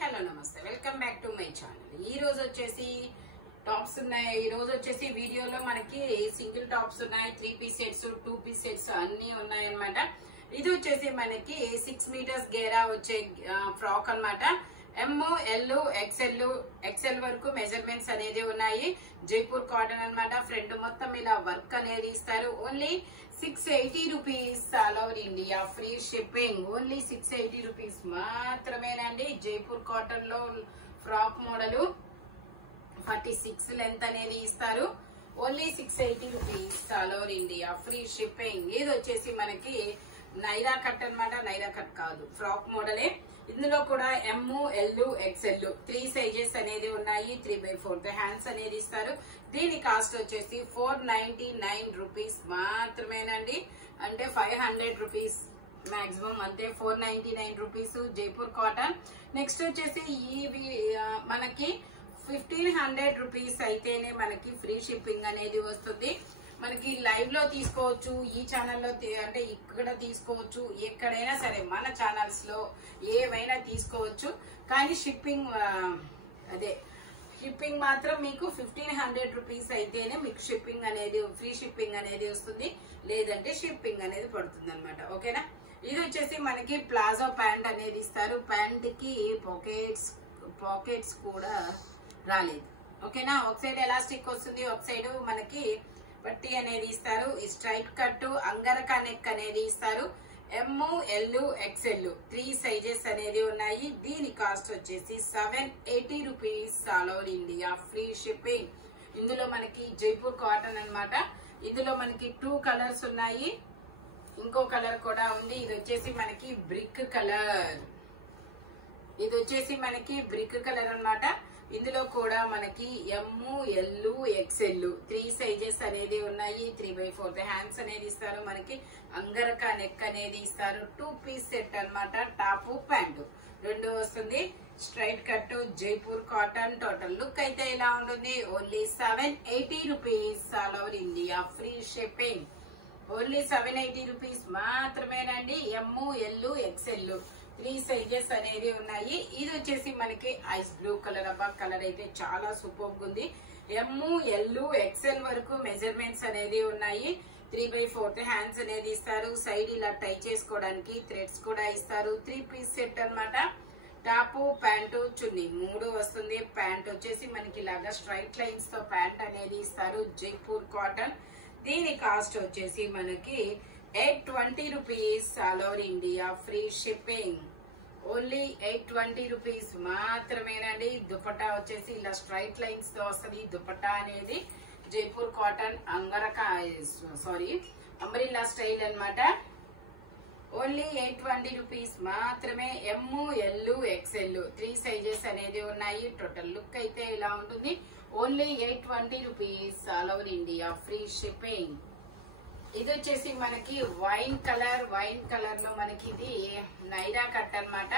Hello నమస్తే, welcome back to my channel. ఈ రోజు వచ్చేసి టాప్స్ ఉన్నాయి. ఈ రోజు వచ్చేసి వీడియోలో మనకి సింగిల్ టాప్స్ ఉన్నాయి, 3 పీస్ సెట్స్, 2 పీస్ సెట్స్ అన్ని ఉన్నాయి అన్నమాట. ఇది వచ్చేసి మనకి 6 మీటర్స్ గేరా వచ్చే ఫ్రాక్ అన్నమాట. ఎమ్, ఎల్, ఎక్సెల్ వరకు మెజర్మెంట్స్ అనేది ఉన్నాయి. జైపూర్ కాటన్ అన్నమాట. ఫ్రంట్ మొత్తం ఇలా వర్క్ అనేది ఇస్తారు. Only 680 rupees, all over India free shipping. Only 680 rupees మాత్రమేనండి. జైపూర్ కాటన్ లో ఫ్రాక్ మోడల్ 46 లెంత్ అనేది ఇస్తారు. Only 680 rupees, all over India free shipping. ఇది వచ్చేసి మనకి నైరా కట్ అన్నమాట. నైరా కట్ కాదు, ఫ్రాక్ మోడలే. ఇందులో కూడా ఎమ్, ఎల్, ఎక్సెల్ 3 సైజెస్ అనేది ఉన్నాయి. 3/4 హ్యాండ్స్ అనేది ఇస్తారు. దీని కాస్ట్ వచ్చేసి 499 రూపీస్ మాత్రమేనండి. అంటే 500 రూపీస్ మాక్సిమం, అంతే. 499 రూపీస్ జైపూర్ కాటన్. నెక్స్ట్ వచ్చేసి ఇవి మనకి 1500 రూపీస్ అయితేనే మనకి ఫ్రీ షిప్పింగ్ అనేది వస్తుంది. మనకి లైవ్ లో తీసుకోవచ్చు, ఈ ఛానల్లో అంటే ఇక్కడ తీసుకోవచ్చు, ఎక్కడైనా సరే మన ఛానల్స్ లో ఏవైనా తీసుకోవచ్చు. కానీ షిప్పింగ్ షిప్పింగ్ మాత్రం మీకు 1500 రూపీస్ అయితేనే మీకు షిప్పింగ్ అనేది, ఫ్రీ షిప్పింగ్ అనేది వస్తుంది. లేదంటే షిప్పింగ్ అనేది పడుతుంది అనమాట. ఓకేనా. ఇది వచ్చేసి మనకి ప్లాజో ప్యాంట్ అనేది ఇస్తారు. ప్యాంట్ కి పాకెట్స్ కూడా రాలేదు. ఓకేనా. ఒక సైడ్ ఎలాస్టిక్ వస్తుంది, ఒక సైడ్ మనకి పట్టి అనేది ఇస్తారు. ఈ స్ట్రైట్ కట్ అంగరకా నెక్ అనేది ఇస్తారు. ఎమ్, ఎల్, ఎక్సెల్ 3 సైజెస్ అనేది ఉన్నాయి. దీని కాస్ట్ వచ్చేసి 780 rupees, all over India free shipping. ఇందులో మనకి జైపూర్ కాటన్ అన్నమాట. ఇందులో మనకి 2 కలర్స్ ఉన్నాయి. ఇంకో కలర్ కూడా ఉంది. ఇది వచ్చేసి మనకి బ్రిక్ కలర్. ఇది వచ్చేసి మనకి బ్రిక్ కలర్ అన్నమాట. ఇందులో కూడా మనకి ఎమ్, ఎల్, ఎక్సెల్ 3 సైజెస్ అనేది ఉన్నాయి. 3/4 హ్యాండ్స్ అనేది ఇస్తారు. మనకి అంగరకా నెక్ అనేది ఇస్తారు. 2 పీస్ సెట్ అన్నమాట. టాప్, ప్యాంటు 2 వస్తుంది. Straight cut Jaipur cotton. Total look అయితే ఇలా ఉంటుంది. Only 780 rupees, all over India free shipping. Only 780 rupees మాత్రమేనండి. ఎమ్, ఎల్, ఎక్సెల్ 3 సైజెస్ అనేది ఉన్నాయి. ఇది వచ్చేసి మనకి ఐస్ బ్లూ కలర్. అబ్బా, కలర్ అయితే చాలా సూపర్ ఉంది. ఎమ్, ఎల్, ఎక్సెల్ వరకు మెజర్మెంట్స్ అనేది ఉన్నాయి. 3/4 హ్యాండ్స్ అనేది ఇస్తారు. సైడ్ ఇలా టై చేసుకోవడానికి థ్రెడ్స్ కూడా ఇస్తారు. 3 పీస్ సెట్ అన్నమాట. టాప్, ప్యాంటు, చున్నీ 3 వస్తుంది. ప్యాంట్ వచ్చేసి మనకి ఇలాగా స్ట్రైట్ లైన్స్ తో ప్యాంట్ అనేది ఇస్తారు. జైపూర్ కాటన్. దీని కాస్ట్ వచ్చేసి మనకి 820 rupees, all over India free shipping. Only 820 rupees మాత్రమేనండి. దుపట్టా వచ్చేసి ఇలా స్ట్రైట్ లైన్స్ తో వస్తుంది. దుపట్టా అనేది జైపూర్ కాటన్ అంబ్రిల్లా స్టైల్ అన్నమాట. ఓన్లీ 820 రూపీస్ మాత్రమే. ఎమ్, ఎల్, ఎక్సెల్ 3 సైజెస్ అనేది ఉన్నాయి. టోటల్ లుక్ అయితే ఇలా ఉంటుంది. Only 820 rupees, all over India free shipping. ఇది వచ్చేసి మనకి వైన్ కలర్ లో మనకి ఇది నైరా కట్ అన్నమాట.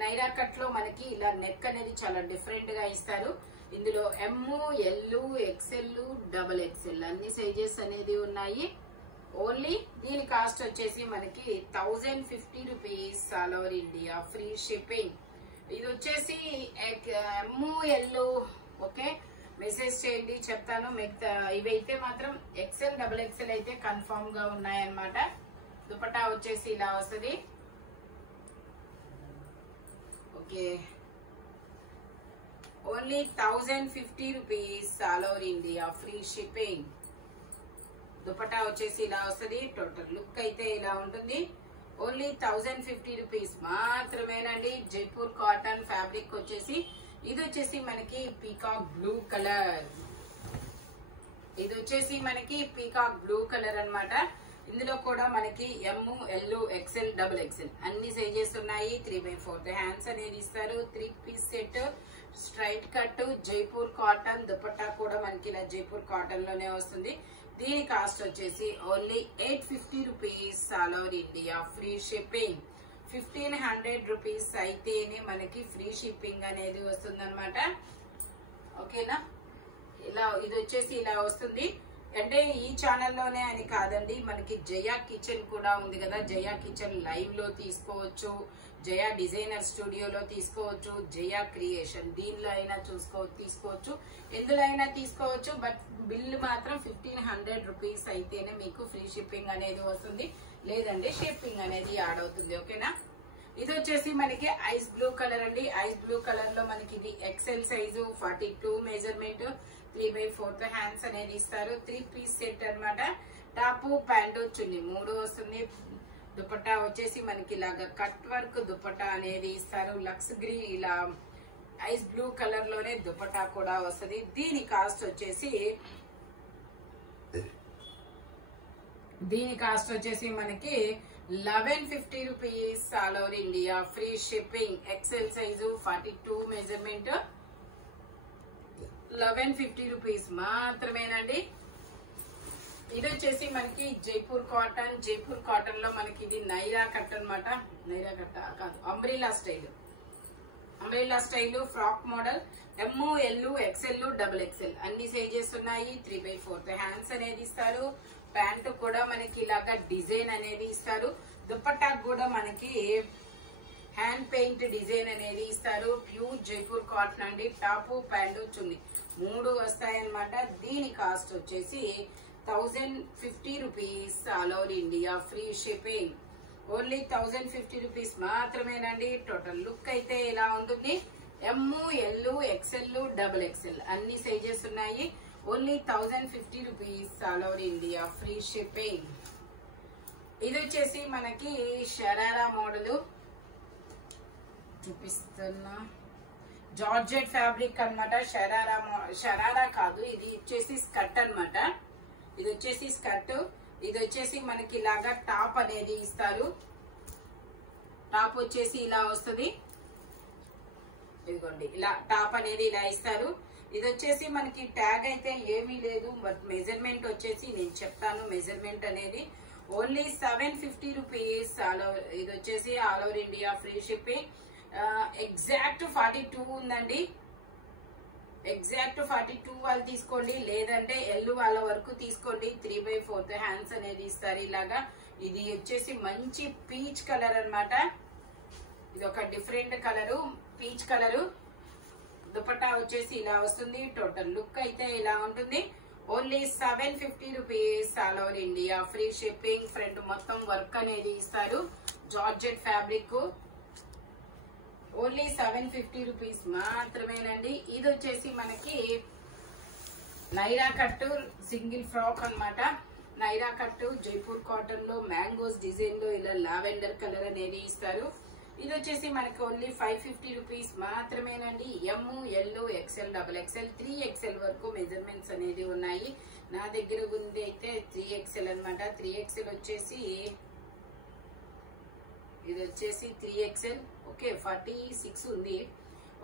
నైరా కట్ లో మనకి ఇలా నెక్ అనేది చాలా డిఫరెంట్ గా ఇస్తారు. ఇందులో ఎమ్, ఎల్, ఎక్సెల్, డబల్ ఎక్సెల్ అన్ని సైజెస్ అనేది ఉన్నాయి. ఓన్లీ దీని కాస్ట్ వచ్చేసి మనకి 1050 rupees, all over India free shipping. ఇది వచ్చేసి ఎమ్, ఎల్ ఓకే, మెసేజ్ చేయండి, చెప్తాను. మిగతా ఇవైతే మాత్రం ఎక్సెల్, డబుల్ ఎక్సెల్ అయితే కన్ఫర్మ్ గా ఉన్నాయన్నమాట. దుపట్టా వచ్చేసి ఇలా వస్తుంది. Okay, only 1050 rupees, all over India free shipping. Dupatta వచ్చేసి ఇలా వస్తుంది. టోటల్ లుక్ అయితే ఇలా ఉంటుంది. ఓన్లీ 1050 రూపీస్ మాత్రమేనండి. జైపూర్ కాటన్ ఫ్యాబ్రిక్ వచ్చేసి ఇది వచ్చేసి మనకి పీకాక్ బ్లూ కలర్. ఇది వచ్చేసి మనకి పీకాక్ బ్లూ కలర్ అన్నమాట. ఇందులో కూడా మనకి M, L, XL, double XL అన్ని సైజెస్ ఉన్నాయి. 3/4 హ్యాండ్స్ అనేది ఇస్తారు. 3 piece set straight cut Jaipur cotton. Dupatta కూడా మనకి ఇలా జైపూర్ కాటన్ లోనే వస్తుంది. దీని కాస్ట్ వచ్చేసి only 850 rupees, all over India free shipping. 1500 rupees అయితేనే మనకి ఫ్రీ షిప్పింగ్ అనేది వస్తుంది అనమాట. ఓకేనా. ఇలా ఇది వచ్చేసి ఇలా వస్తుంది. అంటే ఈ ఛానల్లోనే అని కాదండి, మనకి జయా కిచెన్ కూడా ఉంది కదా, జయా కిచెన్ లైవ్ లో తీసుకోవచ్చు, జయా డిజైనర్ స్టూడియోలో తీసుకోవచ్చు, జయా క్రియేషన్ దీనిలో అయినా తీసుకోవచ్చు, ఎందులో అయినా తీసుకోవచ్చు. బట్ బిల్ మాత్రం 1500 రూపీస్ అయితేనే మీకు ఫ్రీ షిప్పింగ్ అనేది వస్తుంది, లేదంటే షిప్పింగ్ అనేది యాడ్ అవుతుంది. ఓకేనా. ఇది వచ్చేసి మనకి ఐస్ బ్లూ కలర్ అండి. ఐస్ బ్లూ కలర్ లో మనకి ఇది ఎక్సెల్ సైజు 42 మెజర్మెంట్, 3/4 హ్యాండ్స్ అనేది ఇస్తారు. 3 పీస్ సెట్ అన్నమాట. టాప్ ప్యాంటు చున్నీ 3 వస్తుంది. దుపట్టా వచ్చేసి మనకి ఇలాగా కట్ వర్క్ దుపట్టా అనేది ఇస్తారు. లక్స్ గ్రీన్ ఇలా ఐస్ బ్లూ కలర్ లోనే దుపట్టా కూడా వస్తుంది. దీని కాస్ట్ వచ్చేసి మనకి 1150 rupees all over India free shipping. XL size 42 measurement 1150 rupees మాత్రమేనండి. ఇది వచ్చేసి మనకి జైపూర్ కాటన్ లో మనకి ఇది నైరా కట్ అనమాట. నైరా కట్ కాదు, umbrella style frock model. ML, XL, XXL అన్ని సైజెస్ ఉన్నాయి. 3/4 హ్యాండ్స్ అనేది ఇస్తారు. ప్యాంటు కూడా మనకి ఇలాగా డిజైన్ అనేది ఇస్తారు. దుపట్టా కూడా మనకి హ్యాండ్ పెయింట్ డిజైన్ అనేది ఇస్తారు. ప్యూర్ జైపూర్ కాటన్ అండి. టాపు ప్యాంటు చున్నీ 3 వస్తాయన్నమాట. దీని కాస్ట్ వచ్చేసి 1050 rupees all over India free shipping. Only 1050 rupees మాత్రమేనండి. టోటల్ లుక్ అయితే ఇలా ఉంటుంది. ML, XL, XXL అన్ని సైజెస్ ఉన్నాయి. Only 1050 rupees all over India free shipping. ఇది వచ్చేసి మనకి షరారా మోడల్ చూపిస్తున్నా. జార్జెట్ ఫ్యాబ్రిక్ అన్నమాట. షరారా కాదు, ఇది వచ్చేసి స్కర్ట్ అన్నమాట. ఇది వచ్చేసి స్కర్ట్. ఇది వచ్చేసి మనకి ఇలాగా టాప్ అనేది ఇస్తారు. టాప్ వచ్చేసి ఇలా వస్తుంది. ఇదిగోండి ఇలా టాప్ అనేది ఇలా ఇస్తారు. ఇది వచ్చేసి మనకి ట్యాగ్ అయితే ఏమీ లేదు, బట్ మెజర్మెంట్ వచ్చేసి నేను చెప్తాను. మెజర్మెంట్ అనేది ఓన్లీ 750 రూపీస్ ఇది వచ్చేసి all over India free shipping. Exact 42 ఉందండి. ఎగ్జాక్ట్ 42 వాళ్ళు తీసుకోండి, లేదంటే ఎల్ వాళ్ళ వరకు తీసుకోండి. 3/4 హ్యాండ్స్ అనేది ఇస్తారు ఇలాగా. ఇది వచ్చేసి మంచి పీచ్ కలర్ అన్నమాట. ఇది ఒక different colour, peach colour. Dupatta వచ్చేసి ఇలా వస్తుంది. టోటల్ లుక్ అయితే ఇలా ఉంటుంది. Only 750 rupees all over India free shipping. Front మొత్తం వర్క్ అనేది ఇస్తారు. Georgette fabric. ఓన్లీ 750 రూపీస్ మాత్రమేనండి. ఇది వచ్చేసి మనకి నైరా కట్టు సింగిల్ ఫ్రాక్ అన్నమాట. నైరా కట్టు జైపూర్ కాటన్ లో మ్యాంగోస్ డిజైన్ లో ఇలా లావెండర్ కలర్ అనేది ఇస్తారు. ఇది వచ్చేసి మనకి ఓన్లీ 550 రూపీస్ మాత్రమేనండి. ML, XL, XXL 3XL వరకు మెజర్మెంట్స్ అనేది ఉన్నాయి. నా దగ్గర ఉంది అయితే 3XL అన్నమాట. 3XL వచ్చేసి ఇది వచ్చేసి 3XL. ఓకే 46 ఉంది.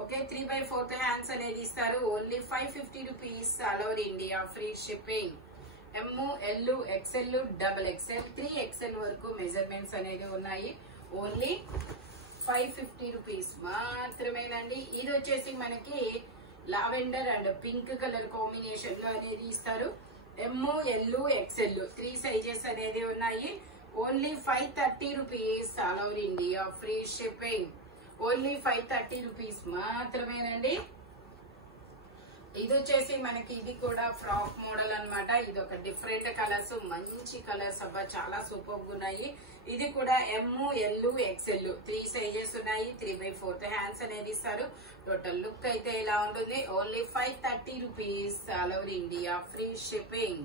ఓకే 3/4 హ్యాండ్స్ అనేది ఇస్తారు. Only 550 rupees all over India free shipping. ML, XL, XXL 3XL వరకు మెజర్మెంట్స్ అనేది ఉన్నాయి. ఓన్లీ 550 రూపీస్ మాత్రమేనండి. ఇది వచ్చేసి మనకి lavender and pink colour combination లో అనేది ఇస్తారు. ML, XL 3 సైజెస్ అనేది ఉన్నాయి. Only 530 rupees all over India free shipping. Only 530 rupees మాత్రమేనండి. ఇది వచ్చేసి మనకి ఇది కూడా ఫ్రాక్ మోడల్ అన్నమాట. ఇది ఒక డిఫరెంట్ కలర్స్, మంచి కలర్స్ అబ్బా, చాలా సూపర్ గా ఉన్నాయి. ఇది కూడా ML, XL 3 సైజెస్ ఉన్నాయి. 3/4 హ్యాండ్స్ అనేది ఇస్తారు. టోటల్ లుక్ అయితే ఇలా ఉంటుంది. Only 530 rupees all over India free shipping.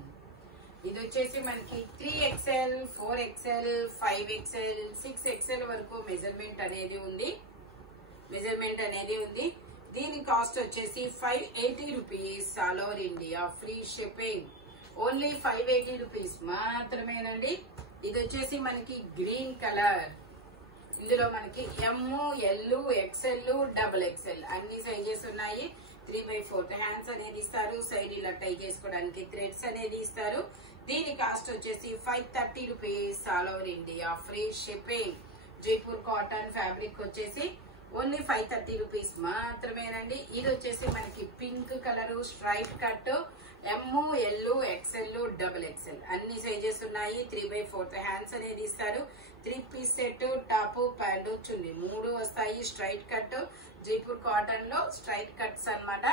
ఇది వచ్చేసి మనకి 3XL, 4XL, 5XL, 6XL వరకు మెజర్మెంట్ అనేది ఉంది. దీని కాస్ట్ వచ్చేసి 580 rupees all over India free shipping. Only 580 rupees మాత్రమేనండి. ఇది వచ్చేసి మనకి గ్రీన్ కలర్. ఇందులో మనకి ML, XL, XXL అన్ని సైజెస్ ఉన్నాయి. 3/4 హ్యాండ్స్ అనేది ఇస్తారు. సైడ్ ఇలా టై చేసుకోవడానికి థ్రెడ్స్ అనేది ఇస్తారు. దీని కాస్ట్ వచ్చేసి 530 rupees all over India free shipping. Jaipur cotton fabric వచ్చేసి ఓన్లీ 530 రూపీస్ మాత్రమేనండి. ఇది వచ్చేసి మనకి pink colour straight cut ML XL XXL అన్ని సైజెస్ ఉన్నాయి. 3/4 హ్యాండ్స్ అనేది ఇస్తారు. 3 piece set top pant chunni 3 వస్తాయి. స్ట్రైట్ కట్ జైపూర్ కాటన్ లో స్ట్రైట్ కట్స్ అన్నమాట.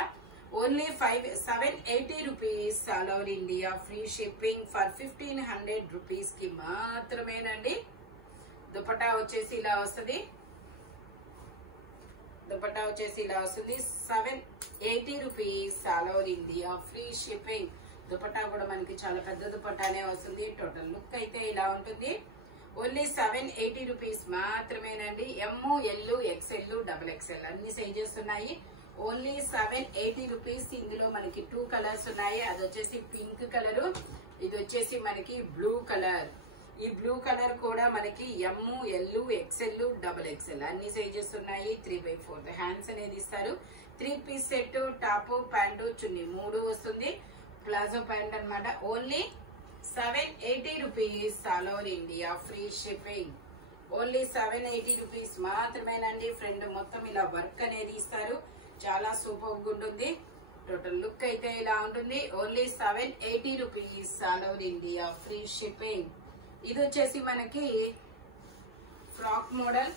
Only 780 rupees all over India free shipping for 1500 rupees కి మాత్రమేనండి. దుపట్టా వచ్చేసి ఇలా వస్తుంది. 780 rupees all over India free shipping. Dupatta కూడా మనకి చాలా పెద్ద దుపట్టానే వస్తుంది. టోటల్ లుక్ అయితే ఇలా ఉంటుంది. ఓన్లీ 780 రూపీస్ మాత్రమేనండి. ML XL XXL అన్ని సైజెస్ ఉన్నాయి. Only 780 rupees. ఇందులో మనకి 2 కలర్స్ ఉన్నాయి. అది వచ్చేసి పింక్ కలర్, ఇది వచ్చేసి మనకి బ్లూ కలర్. ఈ బ్లూ కలర్ కూడా మనకి ML XL XXL అన్ని సైజెస్ ఉన్నాయి. 3/4 హ్యాండ్స్ అనేది ఇస్తారు. 3 piece set top pant chunni 3 వస్తుంది. ప్లాజో ప్యాంట్ అన్నమాట. Only 780 rupees all over India free shipping. Only 780 rupees మాత్రమేనండి. ఫ్రంట్ మొత్తం ఇలా వర్క్ అనేది ఇస్తారు. చాలా సూపర్ గా ఉంటుంది. టోటల్ లుక్ అయితే ఇలా ఉంటుంది. Only 780 rupees all over India free shipping. ఇది వచ్చేసి మనకి ఫ్రాక్ మోడల్.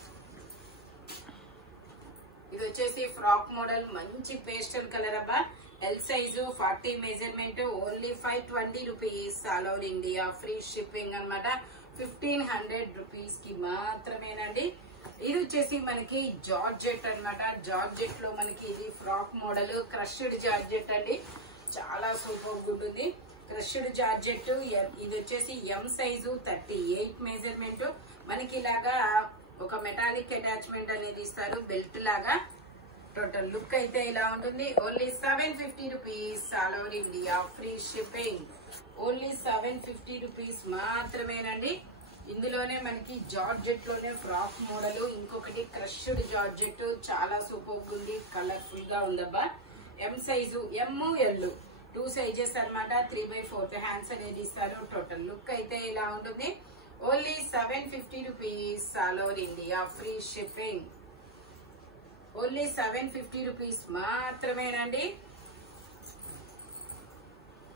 ఇది వచ్చేసి ఫ్రాక్ మోడల్ మంచి పేస్టల్ కలర్ అబ్బా. L size 40 measurement. Only 520 rupees all over India free shipping అన్నమాట. 1500 రూపీస్ కి మాత్రమేనండి. ఇది వచ్చేసి మనకి జార్జెట్ అన్నమాట. జార్జెట్ లో మనకి ఇది ఫ్రాక్ మోడల్ క్రష్డ్ జార్జెట్ అండి. చాలా సూపర్ ఉంటుంది. Crushed georgette. ఇది వచ్చేసి M సైజు 38 మెజర్మెంట్. మనకి ఇలాగా ఒక మెటాలిక్ అటాచ్మెంట్ అనేది ఇస్తారు బెల్ట్ లాగా. టోటల్ లుక్ అయితే ఇలా ఉంటుంది. Only 750 rupees all over India free shipping. Only 750 rupees మాత్రమేనండి. ఇందులోనే మనకి జార్జెట్ లోనే ఫ్రాక్ మోడల్, ఇంకొకటి క్రష్డ్ జార్జెట్. చాలా సూపర్ ఉంది. కలర్ఫుల్ గా ఉందబ్బా. M సైజు ML 2 సైజెస్ అన్నమాట. 3/4 హ్యాండ్స్ అనేది ఇస్తారు. టోటల్ లుక్ అయితే ఇలా ఉంటుంది. Only 750 rupees all over India free shipping. Only 750 rupees మాత్రమేనండి.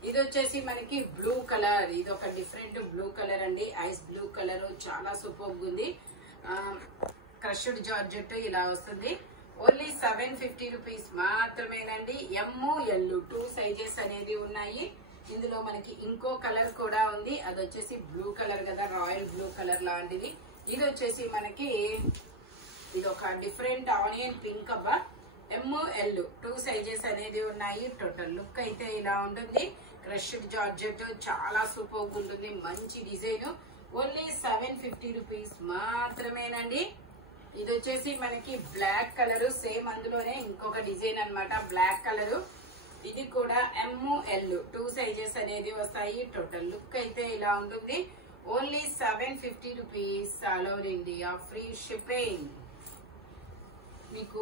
ఇది వచ్చేసి మనకి బ్లూ కలర్. ఇది ఒక డిఫరెంట్ బ్లూ కలర్ అండి. Ice blue colour. చాలా సూపర్ ఉంది. క్రష్డ్ జార్జెట్ ఇలా వస్తుంది. ఓన్లీ 750 రూపీస్ మాత్రమేనండి. ML 2 సైజెస్ అనేది ఉన్నాయి. ఇందులో మనకి ఇంకో కలర్ కూడా ఉంది. అది వచ్చేసి బ్లూ కలర్ కదా, రాయల్ బ్లూ కలర్ లాంటిది. ఇది వచ్చేసి మనకి ఇది ఒక డిఫరెంట్ ఆనియన్ పింక్ అబ్బా. ML 2 సైజెస్ అనేది ఉన్నాయి. టోటల్ లుక్ అయితే ఇలా ఉంటుంది. క్రష్డ్ జార్జెట్ చాలా సూపర్ ఉంటుంది. మంచి డిజైన్. ఓన్లీ 750 రూపీస్ మాత్రమేనండి. ఇది వచ్చేసి మనకి బ్లాక్ కలర్. సేమ్ అందులోనే ఇంకొక డిజైన్ అన్నమాట. Black colour. ఇది కూడా ML 2 సైజెస్ అనేది వస్తాయి. టోటల్ లుక్ అయితే ఇలా ఉంటుంది. Only 750 rupees all over India free shipping. మీకు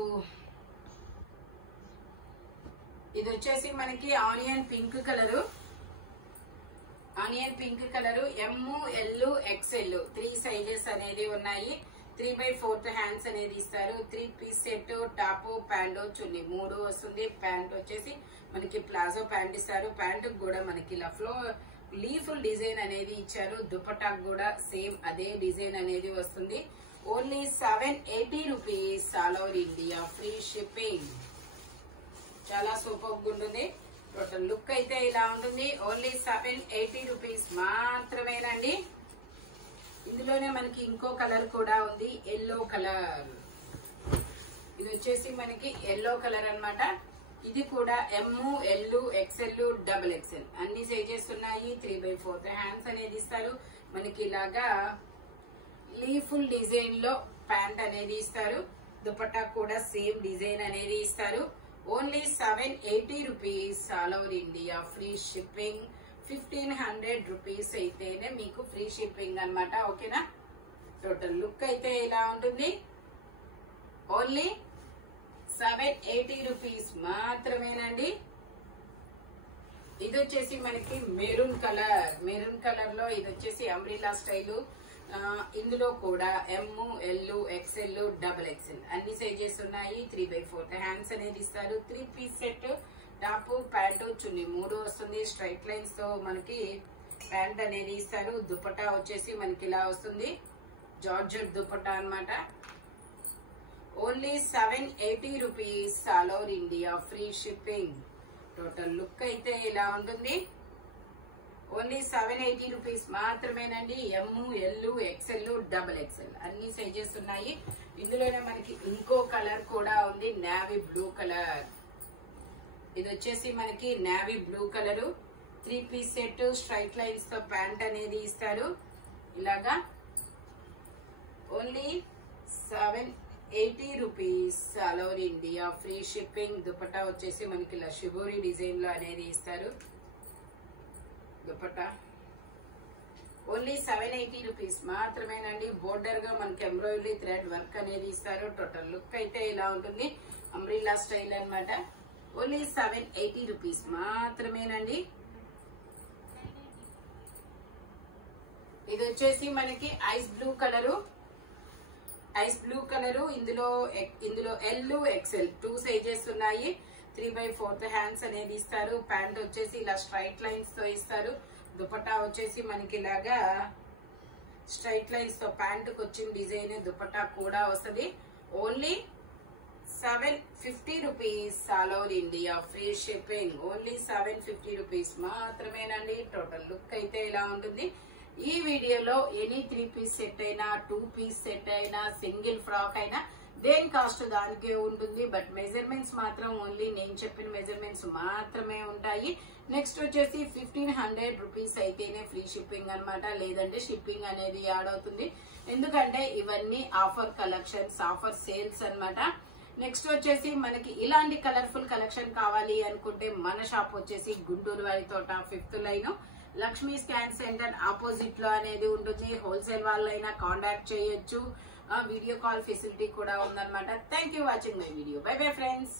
ఇది వచ్చేసి మనకి onion pink colour. ML XL 3 sizes అనేది ఉన్నాయి. 3/4 హ్యాండ్స్ అనేది ఇస్తారు. 3 piece set top pant chunni 3 వస్తుంది. ప్యాంట్ వచ్చేసి మనకి ప్లాజో ప్యాంట్ ఇస్తారు. ప్యాంట్ కూడా మనకి ఇలా లీఫుల్ డిజైన్ అనేది ఇచ్చారు. దుపట్టాకు కూడా సేమ్ అదే డిజైన్ అనేది వస్తుంది. Only 780 rupees all over India free shipping. చాలా సూపర్ ఉంటుంది. టోటల్ లుక్ అయితే ఇలా ఉంటుంది. ఓన్లీ 780 రూపీస్ మాత్రమేనండి. ఇందులోనే మనకి ఇంకో కలర్ కూడా ఉంది. Yellow colour. ఇది వచ్చేసి మనకి ఎల్లో కలర్ అన్నమాట. ఇది కూడా ML XL XXL అన్ని సైజెస్ ఉన్నాయి. 3/4 హ్యాండ్స్ అనేది ఇస్తారు. మనకి ఇలాగా లీఫుల్ డిజైన్ లో ప్యాంట్ అనేది ఇస్తారు. దుపట్టా కూడా సేమ్ డిజైన్ అనేది ఇస్తారు. Only 780 rupees all over India free shipping. 1500 rupees అయితేనే మీకు ఫ్రీ షిప్పింగ్ అన్నమాట. ఓకేనా. టోటల్ లుక్ అయితే ఇలా ఉంటుంది. ఓన్లీ 780 రూపీస్ మాత్రమేనండి. ఇది వచ్చేసి మనకి మెరూన్ కలర్. మెరూన్ కలర్ లో ఇది వచ్చేసి అంబ్రిల్లా స్టైల్ ఇందులో కూడా ఎమ్, ఎల్, ఎక్స్ఎల్, డబుల్ ఎక్స్ఎల్ అన్ని సైజెస్ ఉన్నాయి. 3/4 హ్యాండ్స్ అనేది ఇస్తారు. 3 piece set, top, pant, chunni 3 వస్తుంది. స్ట్రైట్ లైన్స్ తో మనకి ప్యాంట్ అనేది ఇస్తారు. దుపట్టా వచ్చేసి మనకి ఇలా వస్తుంది, జార్జెట్ దుపట్టా అన్నమాట. Only 780 rupees, all over India free shipping. Total look అయితే ఇలా ఉంటుంది. ఓన్లీ 780 రూపీస్ మాత్రమేనండి. M, L, XL, double XL అన్ని సైజెస్ ఉన్నాయి. ఇందులోనే మనకి ఇంకో కలర్ కూడా ఉంది, నేవీ బ్లూ కలర్. ఇది వచ్చేసి మనకి navy blue colour. 3 piece set, straight lines తో ప్యాంట్ అనేది ఇస్తారు. ఇలాగా only 780 rupees, all over India free shipping. Dupatta వచ్చేసి మనకి ఇలా షిబోరి డిజైన్ లో అనేది ఇస్తారు. దుపట్టా ఓన్లీ 780 రూపీస్ మాత్రమేనండి. బోర్డర్ గా మనకి ఎంబ్రాయిడరీ థ్రెడ్ వర్క్ అనేది ఇస్తారు. టోటల్ లుక్ అయితే ఇలా ఉంటుంది, అంబ్రిల్లా స్టైల్ అన్నమాట. ఓన్లీ 780 రూపీస్ మాత్రమేనండి. ఇది వచ్చేసి మనకి ఐస్ బ్లూ కలరు. ఇందులో ఎల్, ఎక్స్ఎల్ 2 సైజెస్ ఉన్నాయి. 3/4 హ్యాండ్స్ అనేది ఇస్తారు. ప్యాంట్ వచ్చేసి ఇలా స్ట్రైట్ లైన్స్ తో ఇస్తారు. దుపట్టా వచ్చేసి మనకి ఇలాగా స్ట్రైట్ లైన్స్ తో ప్యాంట్ కు వచ్చిన డిజైన్ దుపట్టా కూడా వస్తుంది. Only 750 rupees, all over India free shipping. Only 750 rupees మాత్రమేనండి. టోటల్ లుక్ అయితే ఇలా ఉంటుంది. ఈ వీడియోలో ఎనీ 3 పీస్ సెట్ అయినా, 2 పీస్ సెట్ అయినా, సింగిల్ ఫ్రాక్ అయినా దేని కాస్ట్ దానికే ఉంటుంది. బట్ మెజర్మెంట్స్ మాత్రం ఓన్లీ నేను చెప్పిన మెజర్మెంట్స్ మాత్రమే ఉంటాయి. నెక్స్ట్ వచ్చేసి 1500 రూపీస్ అయితేనే ఫ్రీ షిప్పింగ్ అన్నమాట, లేదంటే షిప్పింగ్ అనేది యాడ్ అవుతుంది. ఎందుకంటే ఇవన్నీ ఆఫర్ కలెక్షన్స్, ఆఫర్ సేల్స్ అన్నమాట. నెక్స్ట్ వచ్చేసి మనకి ఇలాంటి కలర్ఫుల్ కలెక్షన్ కావాలి అనుకుంటే మన షాప్ వచ్చేసి గుంటూరు వారి తోట 5th line, Lakshmi scan centre opposite లో అనేది ఉంటుంది. హోల్సేల్ వాళ్ళైనా కాంటాక్ట్ చేయొచ్చు. వీడియో కాల్ ఫెసిలిటీ కూడా ఉందన్నమాట. Thank you watching my video. By bye friends.